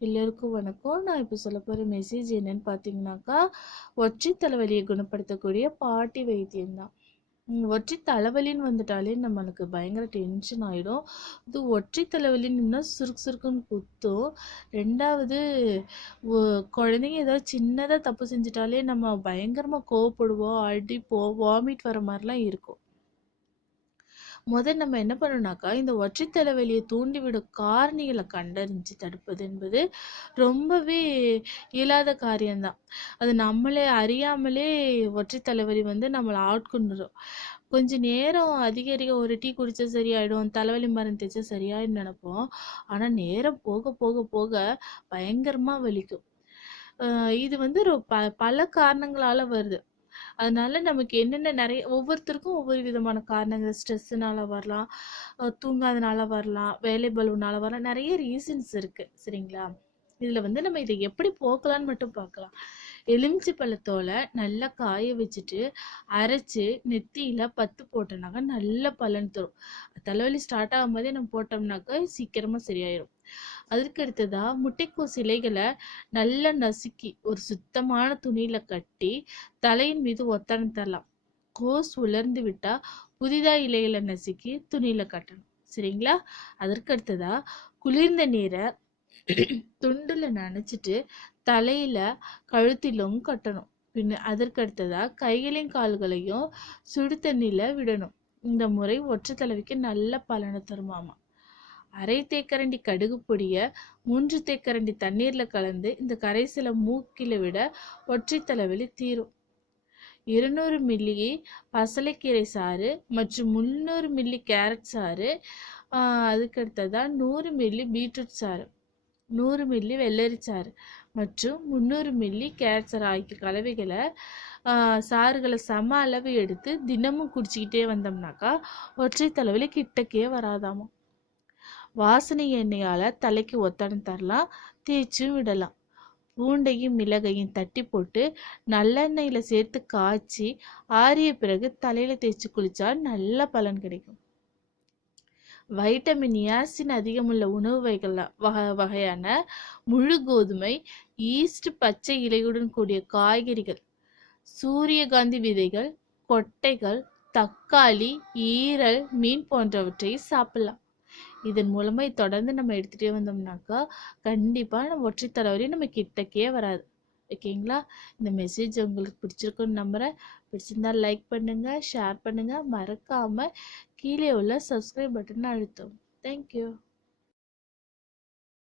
எல்லோருக்கும் வணக்கம். நான் இப்போ சொல்ல போகிற மெசேஜ் என்னன்னு பார்த்தீங்கன்னாக்கா ஒற்றை தலைவலியை குணப்படுத்தக்கூடிய பாட்டி வைத்தியம் தான். ஒற்றை தலைவலின்னு வந்துட்டாலே நம்மளுக்கு பயங்கர டென்ஷன் ஆகிடும் இது ஒற்றை தலைவலின்னு சுருக்கு சுருக்குன்னு குத்தும். ரெண்டாவது குழந்தைங்க ஏதாவது சின்னதாக தப்பு செஞ்சிட்டாலே நம்ம பயங்கரமாக கோவப்படுவோம் அடிப்போம் வாமிட் வர மாதிரிலாம் இருக்கும். முதல் நம்ம என்ன பண்ணணும்னாக்கா இந்த ஒற்றை தலைவலியை தூண்டிவிடும் காரணிகளை கண்டறிஞ்சு தடுப்பது என்பது ரொம்பவே இயலாத காரியம்தான். அது நம்மளே அறியாமலே ஒற்றைத்தலைவலி வந்து நம்மளை ஆட்கொண்டுரும். கொஞ்சம் நேரம் அதிகரிக்க ஒரு டீ குடிச்சா சரியாயிடும் தலைவலி மருந்து தேய்ச்சா சரியாயிடும் நினைப்போம். ஆனால் நேரம் போக போக போக பயங்கரமாக வலிக்கும். இது வந்து ரொ- ப பல காரணங்களால் வருது. அதனால நமக்கு என்னென்ன நிறைய ஒவ்வொருத்தருக்கும் ஒவ்வொரு விதமான காரணங்கள். ஸ்ட்ரெஸ்ஸுனால வரலாம் அஹ் தூங்காதனால வரலாம் வேலை பலுனால வரலாம் நிறைய ரீசன்ஸ் இருக்கு. சரிங்களா? இதுல வந்து நம்ம இதை எப்படி போக்கலாம்னு மட்டும் பார்க்கலாம். எலுமிச்சை பழத்தோலை நல்லா காய வச்சுட்டு அரைச்சு நெத்தியில பத்து போட்டோம்னாக்கா நல்ல பலன் தரும். தலைவலி ஸ்டார்ட் ஆகும் போதே நம்ம போட்டோம்னாக்கா சீக்கிரமா சரியாயிரும். அதற்கு அடுத்ததா முட்டைக்கோஸ் இலைகளை நல்லா நசுக்கி ஒரு சுத்தமான துணியில கட்டி தலையின் மீது ஒத்தனை தரலாம் கோஸ் உலர்ந்து விட்டா புதிதா இலைகளை நசுக்கி துணியில கட்டணும். சரிங்களா? அதற்கு அடுத்ததா குளிர்ந்த நீரை துண்டுல நனைச்சிட்டு தலையில கழுத்திலும் கட்டணும். பின்ன அதற்கு அடுத்ததா கைகளையும் கால்களையும் சுடு தண்ணியில விடணும். இந்த முறை ஒற்றை தலைவிக்கு நல்ல பலனை தருமாமா அரை தேக்கரண்டி கடுகு பொடிய மூன்று தேக்கரண்டி தண்ணீர்ல கலந்து இந்த கரைசலை மூக்கில விட ஒற்றை தலைவலி தீரும். இருநூறு மில்லி பசலைக்கீரை சாறு மற்றும் முந்நூறு மில்லி கேரட் சாறு ஆஹ் அதுக்கு நூறு மில்லி பீட்ரூட் சாறு. நூறு மில்லி வெள்ளரி சாறு மற்றும் முந்நூறு மில்லி கேரட் ஆகிய கலவைகளை சாறுகளை சம அளவு எடுத்து தினமும் குடிச்சிக்கிட்டே வந்தோம்னாக்கா ஒற்றை தலைவலி கிட்டக்கே வராதாமா? வாசனை எண்ணெயால் தலைக்கு ஒத்தடம் தரலாம் தேய்ச்சும் விடலாம். பூண்டையும் மிளகையும் தட்டி போட்டு நல்லெண்ணெயில் சேர்த்து காய்ச்சி ஆறிய பிறகு தலையில் தேய்ச்சி குளித்தா நல்ல பலன் கிடைக்கும். வைட்டமின் ஏசின் e, அதிகமுள்ள உணவு வகைகள்லாம் வகை வகையான முழு கோதுமை ஈஸ்ட் பச்சை இலையுடன் கூடிய காய்கறிகள் சூரியகாந்தி விதைகள் கொட்டைகள் தக்காளி ஈரல் மீன் போன்றவற்றை சாப்பிடலாம். இதன் மூலமா தொடர்ந்து நம்ம எடுத்துகிட்டே வந்தோம்னாக்கா கண்டிப்பா நம்ம ஒற்றைத்தலை வரையும் நம்ம கிட்டக்கே வராது. ஓகேங்களா? இந்த மெசேஜ் உங்களுக்கு பிடிச்சிருக்குன்னு நம்புகிறேன் பிடிச்சிருந்தா லைக் பண்ணுங்கள் ஷேர் பண்ணுங்கள் மறக்காமல் கீழே உள்ள சப்ஸ்கிரைப் பட்டனை அழுத்தவும். தேங்க்யூ